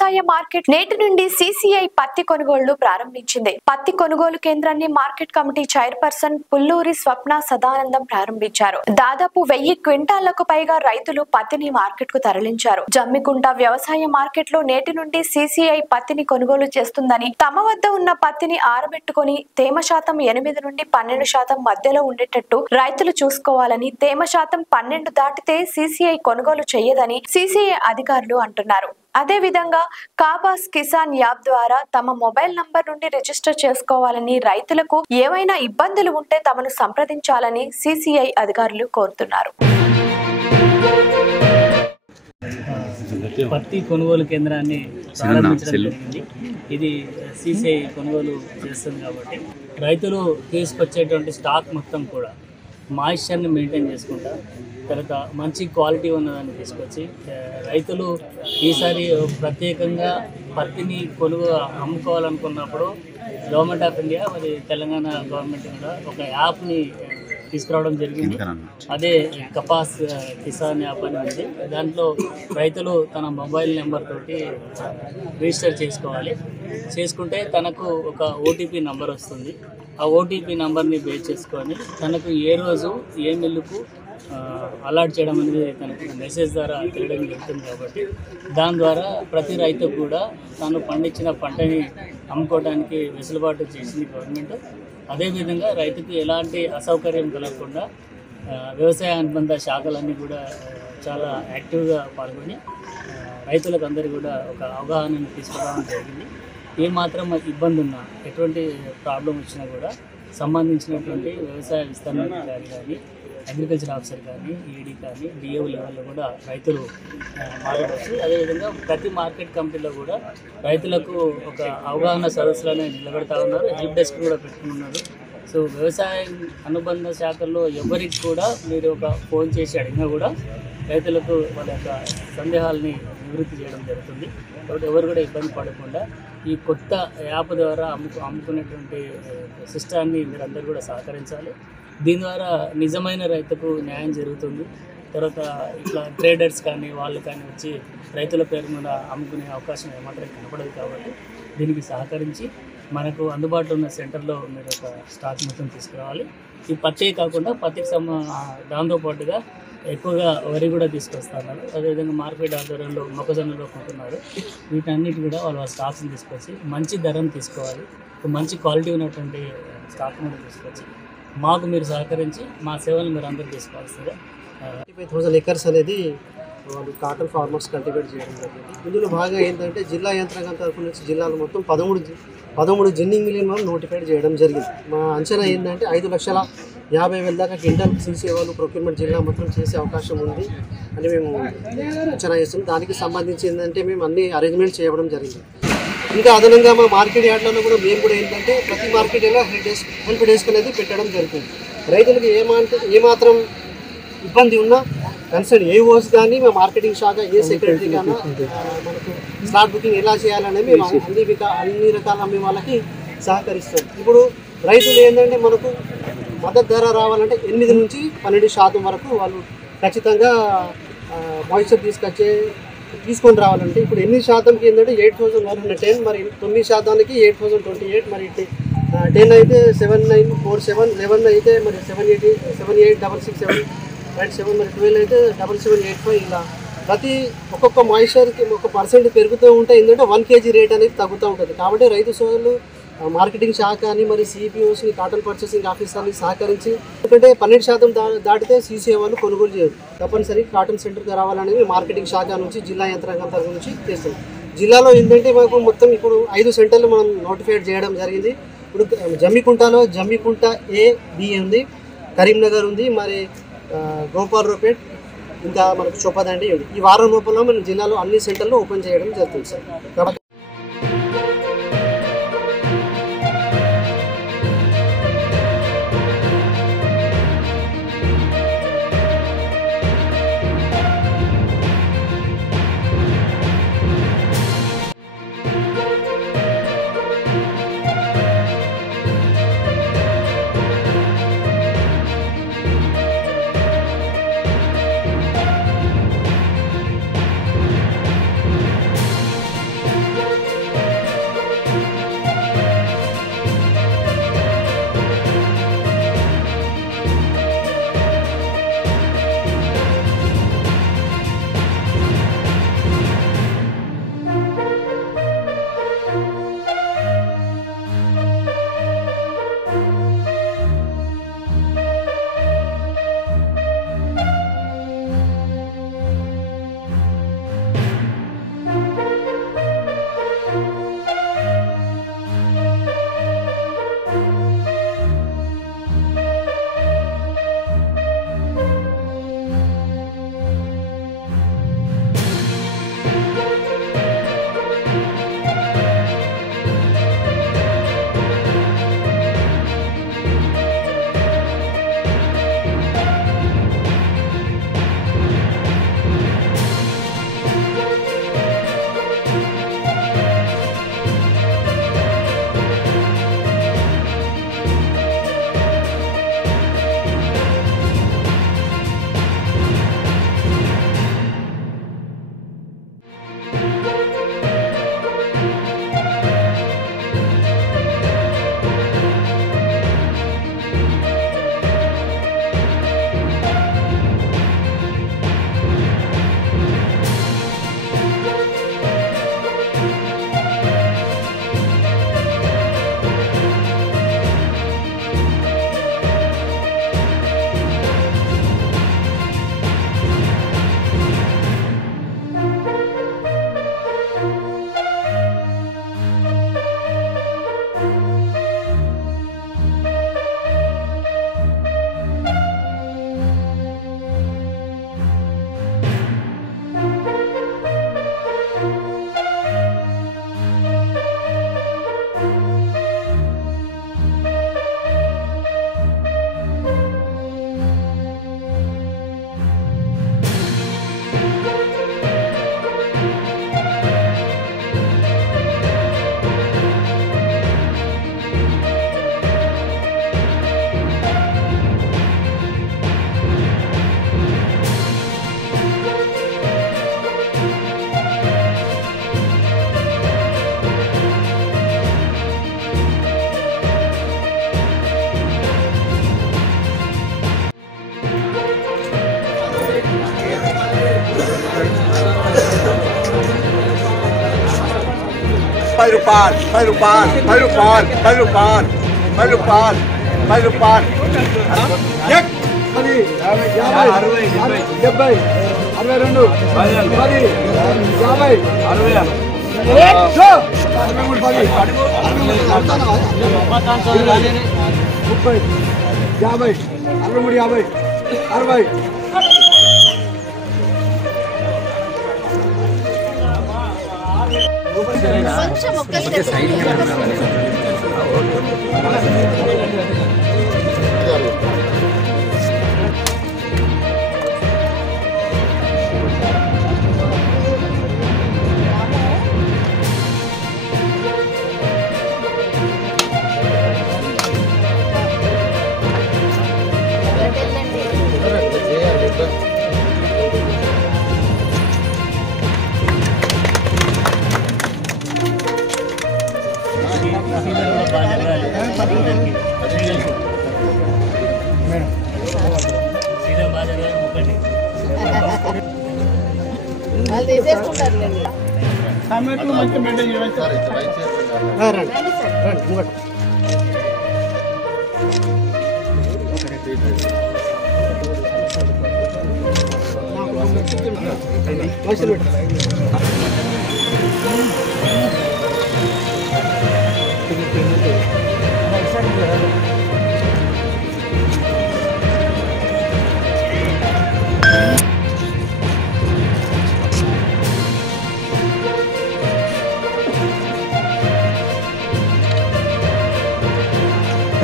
వ్యవసాయ మార్కెట్ నేటి నుండి సిసిఐ పత్తి కొనుగోళ్లు ప్రారంభించింది. పత్తి కొనుగోలు కేంద్రాన్ని మార్కెట్ కమిటీ చైర్పర్సన్ పుల్లూరి స్వప్న సదానందం ప్రారంభించారు. దాదాపు 1000 క్వింటాళ్లకు పైగా రైతులు పత్తిని మార్కెట్ కు తరలించారు. జమ్మికుంట వ్యవసాయ మార్కెట్ లో నేటి నుండి సిసిఐ పత్తిని కొనుగోలు చేస్తుందని, తమ వద్ద ఉన్న పత్తిని ఆరబెట్టుకుని తేమ శాతం 8 నుండి 12% మధ్యలో ఉండేటట్టు రైతులు చూసుకోవాలని, తేమ శాతం 12 దాటితే సిసిఐ కొనుగోలు చేయదని సిసిఐ అధికారులు అంటున్నారు. అదే విధంగా కాబాస్ కిసాన్ యాప్ ద్వారా తమ మొబైల్ నంబర్ నుండి రిజిస్టర్ చేసుకోవాలని, రైతులకు ఏవైనా ఇబ్బందులు ఉంటే తమను సంప్రదించాలని సిసిఐ అధికారులు కోరుతున్నారు. పత్తి కొనుగోలు కేంద్రాన్ని ప్రారంభించడం జరిగింది. ఇది సిసిఐ కొనుగోలు చేస్తుంది కాబట్టి రైతులు తీసుకొచ్చేటువంటి స్టాక్ మొత్తం కూడా మాయిశ్చర్ని మెయింటైన్ చేసుకుంటా, తర్వాత మంచి క్వాలిటీ ఉన్నదాన్ని తీసుకొచ్చి రైతులు ఈసారి ప్రత్యేకంగా పత్తిని అమ్ముకోవాలనుకున్నప్పుడు గవర్నమెంట్ ఆఫ్ ఇండియా మరి తెలంగాణ గవర్నమెంట్ కూడా ఒక యాప్ని తీసుకురావడం జరిగింది. అదే కపాస్ కిసాన్ యాప్ అని ఉంది. దాంట్లో రైతులు తన మొబైల్ నెంబర్ తోటి రిజిస్టర్ చేసుకోవాలి. చేసుకుంటే తనకు ఒక ఓటీపీ నంబర్ వస్తుంది. ఆ ఓటీపీ నంబర్ని బేస్ చేసుకొని తనకు ఏ రోజు ఏ మిల్లుకు అలాట్ చేయడం అనేది తనకు మెసేజ్ ద్వారా తెలియడం జరుగుతుంది. కాబట్టి దాని ద్వారా ప్రతి రైతు కూడా తాను పండించిన పంటని అమ్ముకోవడానికి వెసులుబాటు చేసింది గవర్నమెంట్. అదేవిధంగా రైతుకి ఎలాంటి అసౌకర్యం కలగకుండా వ్యవసాయ అనుబంధ శాఖలన్నీ కూడా చాలా యాక్టివ్గా పాల్గొని రైతులకు అందరికీ కూడా ఒక అవగాహనను తీసుకురావడం జరిగింది. ఏమాత్రం ఇబ్బంది ఉన్నా, ఎటువంటి ప్రాబ్లం వచ్చినా కూడా సంబంధించినటువంటి వ్యవసాయ విస్తరణ అధికారి కానీ, అగ్రికల్చర్ ఆఫీసర్ కానీ, ఈడీ కానీ, డిఏఓ లెవెల్లో కూడా రైతులు మాట్లాడవచ్చు. అదేవిధంగా ప్రతి మార్కెట్ కమిటీలో కూడా రైతులకు ఒక అవగాహన సదస్సులను నిలబెడతా ఉన్నారు. హెల్ప్ డెస్క్ కూడా పెట్టుకున్నారు. సో వ్యవసాయ అనుబంధ శాఖల్లో ఎవరికి కూడా మీరు ఒక ఫోన్ చేసి అడిగినా కూడా రైతులకు వాళ్ళ యొక్క సందేహాలని నివృత్తి చేయడం జరుగుతుంది. కాబట్టి ఎవరు కూడా ఇబ్బంది పడకుండా ఈ కొత్త యాప్ ద్వారా అమ్ముకునేటువంటి సిస్టాన్ని మీరందరూ కూడా సహకరించాలి. దీని ద్వారా నిజమైన రైతుకు న్యాయం జరుగుతుంది. తర్వాత ఇట్లా ట్రేడర్స్ కానీ వాళ్ళు కానీ వచ్చి రైతుల పేరు మీద అమ్ముకునే అవకాశం ఏమాత్రం కనపడదు. కాబట్టి దీనికి సహకరించి మనకు అందుబాటులో ఉన్న సెంటర్లో మీరు ఒక స్టాక్ మొత్తం తీసుకురావాలి. ఈ పత్తి కాకుండా పత్తికి దాంతోపాటుగా ఎక్కువగా వరి కూడా తీసుకొస్తున్నారు. అదేవిధంగా మార్కెట్ ఆధ్వర్యంలో మొక్కజొన్నలు కొంటున్నారు. వీటన్నిటి కూడా వాళ్ళ స్టాక్స్ని తీసుకొచ్చి మంచి ధరను తీసుకోవాలి. మంచి క్వాలిటీ ఉన్నటువంటి స్టాక్ కూడా తీసుకొచ్చి మాకు మీరు సహకరించి మా సేవలు మీరు అందరూ తీసుకోవాల్సిందిగా. 25,000 ఎకర్స్ అనేది వాళ్ళు కాటన్ ఫార్మర్స్ కల్టివేట్ చేయడం జరిగింది. ఇందులో భాగంగా ఏంటంటే జిల్లా యంత్రాంగం తరఫు నుంచి జిల్లాలో మొత్తం 13 జిన్నింగ్ మిలియన్ వాళ్ళు నోటిఫైడ్ చేయడం జరిగింది. మా అంచనా ఏంటంటే 5,50,000 దాకా క్వింటాల్ సిసిఐ వాళ్ళు ప్రొక్యూర్మెంట్ జిల్లా మొత్తం చేసే అవకాశం ఉంది అని మేము అంచనా చేస్తున్నాం. దానికి సంబంధించి ఏంటంటే మేము అన్ని అరేంజ్మెంట్ చేయడం జరిగింది. ఇంకా అదనంగా మా మార్కెట్ యార్డ్లలో కూడా మేము కూడా ఏంటంటే ప్రతి మార్కెట్ యార్డ్లో హెల్ప్ డెస్క్ అనేది పెట్టడం జరుగుతుంది. రైతులకు ఏమాత్రం ఇబ్బంది ఉన్నా కన్సర్న్ ఏఓస్ కానీ మా మార్కెటింగ్ శాఖ ఏ సెక్రటరీ కానీ మనకు స్లాట్ బుకింగ్ ఎలా చేయాలనేది మేము అన్ని రకాల మేము వాళ్ళకి సహకరిస్తాం. ఇప్పుడు రైతులు ఏంటంటే మనకు మద్దతు ధర రావాలంటే 8 నుంచి 12% వరకు వాళ్ళు ఖచ్చితంగా మాయిశ్చర్ తీసుకొని రావాలంటే ఇప్పుడు 8%కి ఏంటంటే 8,110, మరి 9%కి 8,028, మరి 10 అయితే 7,947, 11 అయితే మరి 78,667, 7 మరి 12 అయితే 7,785. ఇలా ప్రతి ఒక్కొక్క మాయిశ్చర్కి ఒక పర్సెంట్ పెరుగుతూ ఉంటే ఏంటంటే 1 kg రేట్ అనేది తగ్గుతూ ఉంటుంది. కాబట్టి రైతు సోదరులు మార్కెటింగ్ శాఖ అని మరి సిపిఓస్ని కాటన్ పర్చేసింగ్ ఆఫీసర్ని సహకరించి, ఎందుకంటే 12% దాటితే సిసిఐ వాళ్ళు కొనుగోలు చేయరు. తప్పనిసరి కాటన్ సెంటర్కి రావాలనేది మార్కెటింగ్ శాఖ నుంచి జిల్లా యంత్రాంగం తరఫు నుంచి చేస్తాం. జిల్లాలో ఏంటంటే మాకు మొత్తం ఇప్పుడు 5 సెంటర్లు మనం నోటిఫైడ్ చేయడం జరిగింది. ఇప్పుడు జమ్మికుంట A, B ఉంది, కరీంనగర్ ఉంది, మరి గోపాల్రావుపేట్, ఇంకా మనకు చొప్పదండి ఉంది. ఈ వారం లోపల మనం జిల్లాలో అన్ని సెంటర్లు ఓపెన్ చేయడం జరుగుతుంది సార్. కాబట్టి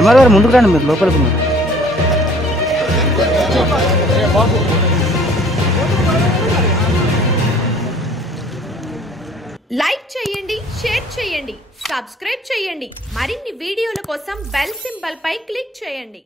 ఎంఆర్ఓ ముందుకు రండి, మీరు లోపలికి. లైక్ చేయండి, షేర్ చేయండి, సబ్స్క్రైబ్ చేయండి. మరిన్ని వీడియోల కోసం బెల్ సింబల్ పై క్లిక్ చేయండి.